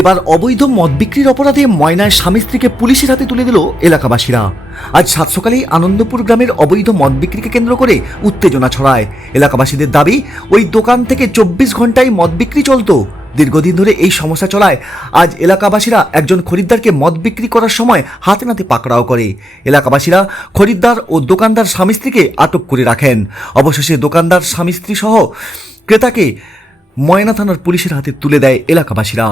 এবার অবৈধ মদ বিক্রির অপরাধে ময়নার স্বামী স্ত্রীকে পুলিশের হাতে তুলে দিল এলাকাবাসীরা। আজ সাত সকালেই আনন্দপুর গ্রামের অবৈধ মদ বিক্রিকে কেন্দ্র করে উত্তেজনা ছড়ায়। এলাকাবাসীদের দাবি, ওই দোকান থেকে 24 ঘন্টায় মদ বিক্রি চলত। দীর্ঘদিন ধরে এই সমস্যা চলায় আজ এলাকাবাসীরা একজন খরিদ্দারকে মদ বিক্রি করার সময় হাতে নাতে পাকড়াও করে। এলাকাবাসীরা খরিদ্দার ও দোকানদার স্বামী স্ত্রীকে আটক করে রাখেন। অবশেষে দোকানদার স্বামী স্ত্রী সহ ক্রেতাকে ময়না থানার পুলিশের হাতে তুলে দেয় এলাকাবাসীরা।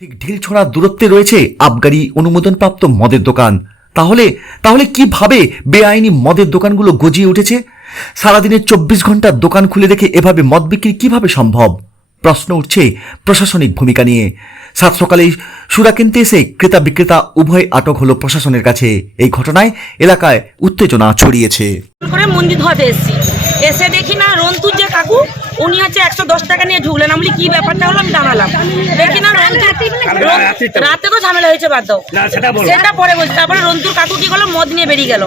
ঠিক ঢিলছড়া দূরত্বে রয়েছে আবগারি অনুমোদনপ্রাপ্ত মদের দোকান। তাহলে কিভাবে বেআইনি মদের দোকানগুলো গজিয়ে উঠেছে? সারাদিনে 24 ঘন্টা দোকান খুলে রেখে এভাবে মদ বিক্রি কিভাবে সম্ভব? প্রশ্ন উঠছে প্রশাসনিক ভূমিকা নিয়ে। সাত সকালেই সুরা কিনতে এসে ক্রেতা বিক্রেতা উভয় আটক হলো প্রশাসনের কাছে। এই ঘটনায় এলাকায় উত্তেজনা ছড়িয়েছে। মন্দির ধোয়াতে এসেছি, এসে দেখি না রন্তুর যে কাকু উনি হচ্ছে 110 টাকা নিয়ে ঢুকলেন। আমি কি ব্যাপারটা হলো, আমি জানালাম, দেখি না রাতে তো ঝামেলা হয়েছে, বাদ দাও সেটা পরে বলছি। তারপরে রন্তুর কাকু কি করলো, মদ নিয়ে বেরিয়ে গেল।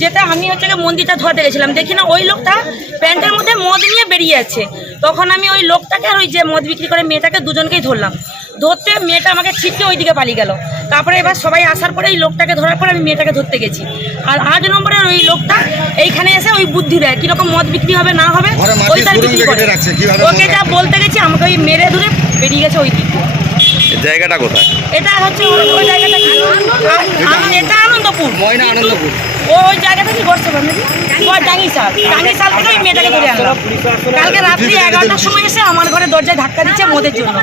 যেটা আমি হচ্ছে মন্দিরটা ধোয়াতে গেছিলাম, দেখি না ওই লোকটা প্যান্টের মধ্যে মদ নিয়ে বেরিয়ে যাচ্ছে। তখন আমি ওই লোকটাকে আর ওই যে মদ বিক্রি করে মেয়েটাকে দুজনকেই ধরলাম। ধরতে মেয়েটা আমাকে ছিটকে ওইদিকে পালিয়ে গেল। তারপরে এবার সবাই আসার পরে এই লোকটাকে ধরার পরে আমি মেয়েটাকে ধরতে গেছি। আর 8 নম্বরের ওই লোকটা এইখানে এসে ওই বুদ্ধি দেয় কিরকম মদ বিক্রি হবে না হবে, ওই তার বিক্রি করে। ওকে যা বলতে গেছি আমাকে ওই মেরে ধরে বেরিয়ে গেছে ওই দিকে। জায়গাটা কোথায়? এটা হচ্ছে ওই জায়গাটা কি, এটা আনন্দপুর, ময়না আনন্দপুর। ওই জায়গাটা কি করছে টাঙ্গিশাল থেকে ওই মেয়েটাকে ধরে আনলাম। কালকে রাত্রি 11টার সময় এসে আমার ঘরে দরজায় ধাক্কা দিচ্ছে মদের জন্য।